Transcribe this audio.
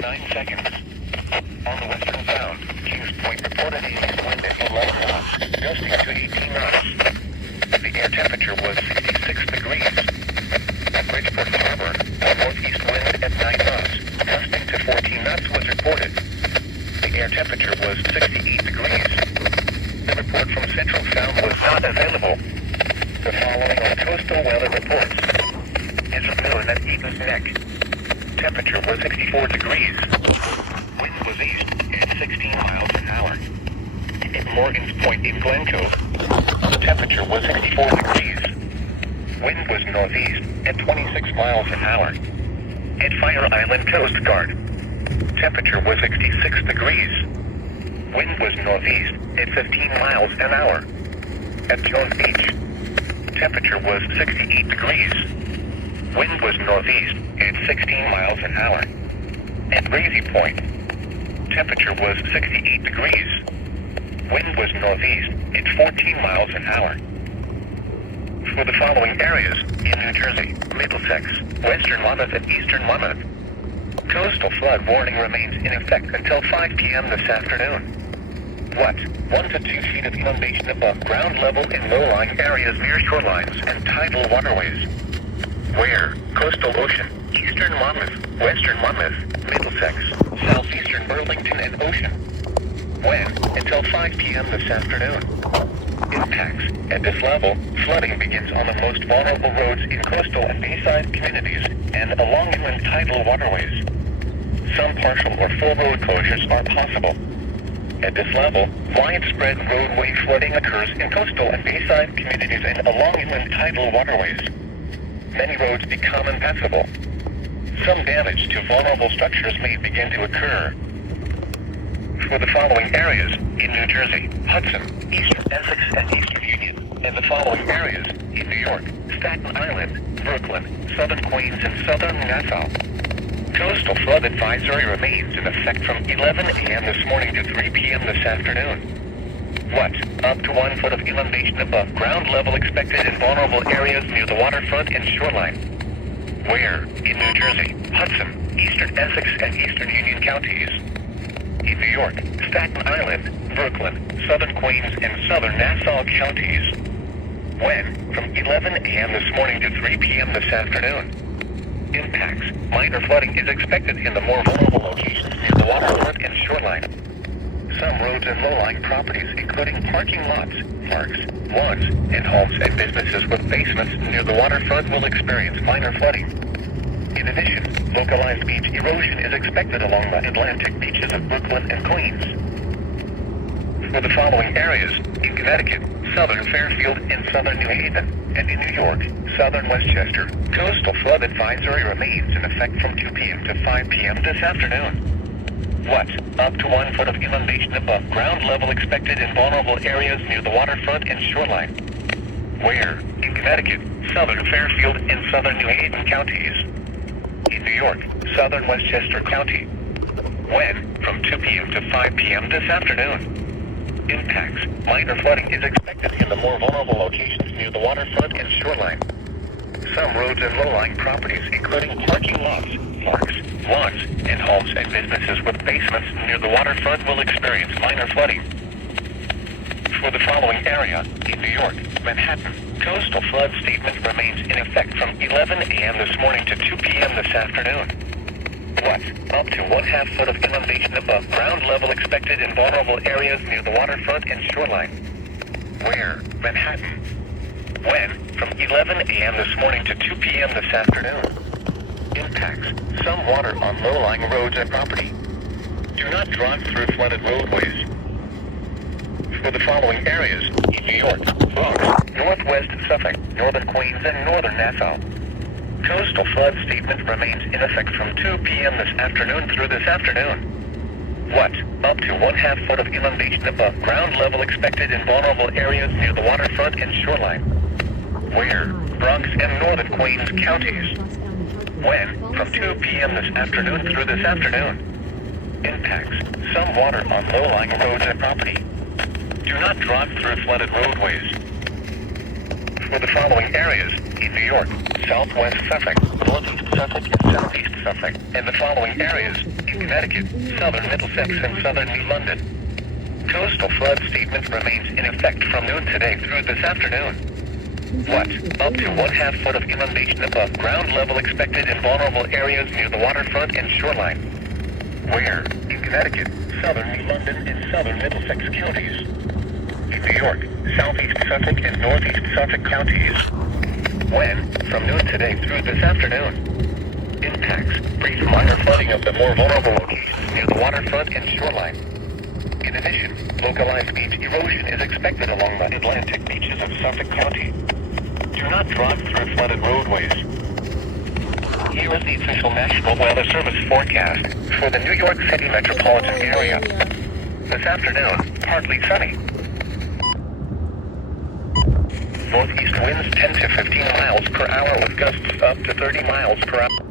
9 seconds. On the western sound, Kings Point reported a east wind at 11 knots, gusting to 18 knots. The air temperature was 66 degrees. At Bridgeport Harbor, a northeast wind at 9 knots, gusting to 14 knots was reported. The air temperature was 68 degrees. The report from Central Sound was not available. The following are coastal weather reports. As of noon at Eden's Neck, temperature was 64 degrees. Wind was east at 16 miles an hour. At Morgan's Point in Glen Cove, the temperature was 64 degrees. Wind was northeast at 26 miles an hour. At Fire Island Coast Guard, temperature was 66 degrees. Wind was northeast at 15 miles an hour. At Jones Beach, temperature was 68 degrees. Wind was northeast at 16 miles an hour. At Breezy Point, temperature was 68 degrees. Wind was northeast at 14 miles an hour. For the following areas in New Jersey, Middlesex, Western Monmouth and Eastern Monmouth, coastal flood warning remains in effect until 5 p.m. this afternoon. What? 1 to 2 feet of inundation above ground level in low-lying areas near shorelines and tidal waterways. Where? Coastal Ocean, Eastern Monmouth, Western Monmouth, Middlesex, Southeastern Burlington and Ocean. When? Until 5 p.m. this afternoon. Impacts. At this level, flooding begins on the most vulnerable roads in coastal and bayside communities and along inland tidal waterways. Some partial or full road closures are possible. At this level, widespread roadway flooding occurs in coastal and bayside communities and along inland tidal waterways. Many roads become impassable. Some damage to vulnerable structures may begin to occur. For the following areas in New Jersey, Hudson, Eastern Essex and Eastern Union, and the following areas in New York, Staten Island, Brooklyn, Southern Queens and Southern Nassau. Coastal flood advisory remains in effect from 11 a.m. this morning to 3 p.m. this afternoon. What? Up to 1 foot of inundation above ground level expected in vulnerable areas near the waterfront and shoreline. Where? In New Jersey, Hudson, Eastern Essex and Eastern Union counties. In New York, Staten Island, Brooklyn, Southern Queens and Southern Nassau counties. When? From 11 a.m. this morning to 3 p.m. this afternoon. Impacts. Minor flooding is expected in the more vulnerable locations near the waterfront and shoreline. Some roads and low-lying properties, including parking lots, parks, lawns, and homes and businesses with basements near the waterfront will experience minor flooding. In addition, localized beach erosion is expected along the Atlantic beaches of Brooklyn and Queens. For the following areas, in Connecticut, southern Fairfield and southern New Haven, and in New York, southern Westchester, coastal flood advisory remains in effect from 2 p.m. to 5 p.m. this afternoon. What? Up to 1 foot of inundation above ground level expected in vulnerable areas near the waterfront and shoreline. Where? In Connecticut, southern Fairfield and southern New Haven counties. In New York, southern Westchester County. When? From 2 p.m. to 5 p.m. this afternoon. Impacts. Minor flooding is expected in the more vulnerable locations near the waterfront and shoreline. Some roads and low-lying properties, including parking lots, parks, lawns, and homes and businesses with basements near the waterfront will experience minor flooding. For the following area, in New York, Manhattan, coastal flood statement remains in effect from 11 a.m. this morning to 2 p.m. this afternoon. What? Up to 1/2 foot of inundation above ground level expected in vulnerable areas near the waterfront and shoreline. Where? Manhattan. When? From 11 a.m. this morning to 2 p.m. this afternoon. Impacts. Some water on low-lying roads and property. Do not drive through flooded roadways. For the following areas in New York, Bronx, Northwest Suffolk, Northern Queens, and Northern Nassau. Coastal flood statement remains in effect from 2 p.m. this afternoon through this afternoon. What? Up to 1/2 foot of inundation above ground level expected in vulnerable areas near the waterfront and shoreline. Where? Bronx and Northern Queens counties. When? From 2 p.m. this afternoon through this afternoon. Impacts. Some water on low-lying roads and property. Do not drive through flooded roadways. For the following areas in New York, southwest Suffolk, northeast Suffolk, and southeast Suffolk, and the following areas in Connecticut, southern Middlesex, and southern New London. Coastal flood statement remains in effect from noon today through this afternoon. What? Up to 1/2 foot of inundation above ground level expected in vulnerable areas near the waterfront and shoreline. Where? In Connecticut, southern New London, and southern Middlesex counties. In New York, southeast Suffolk, and northeast Suffolk counties. When? From noon today through this afternoon. Impacts: brief minor flooding of the more vulnerable locations near the waterfront and shoreline. In addition, localized beach erosion is expected along the Atlantic beaches of Suffolk County. Do not drive through flooded roadways. Here is the official National Weather Service forecast for the New York City metropolitan area. This afternoon, partly sunny. Northeast winds 10 to 15 miles per hour with gusts up to 30 miles per hour.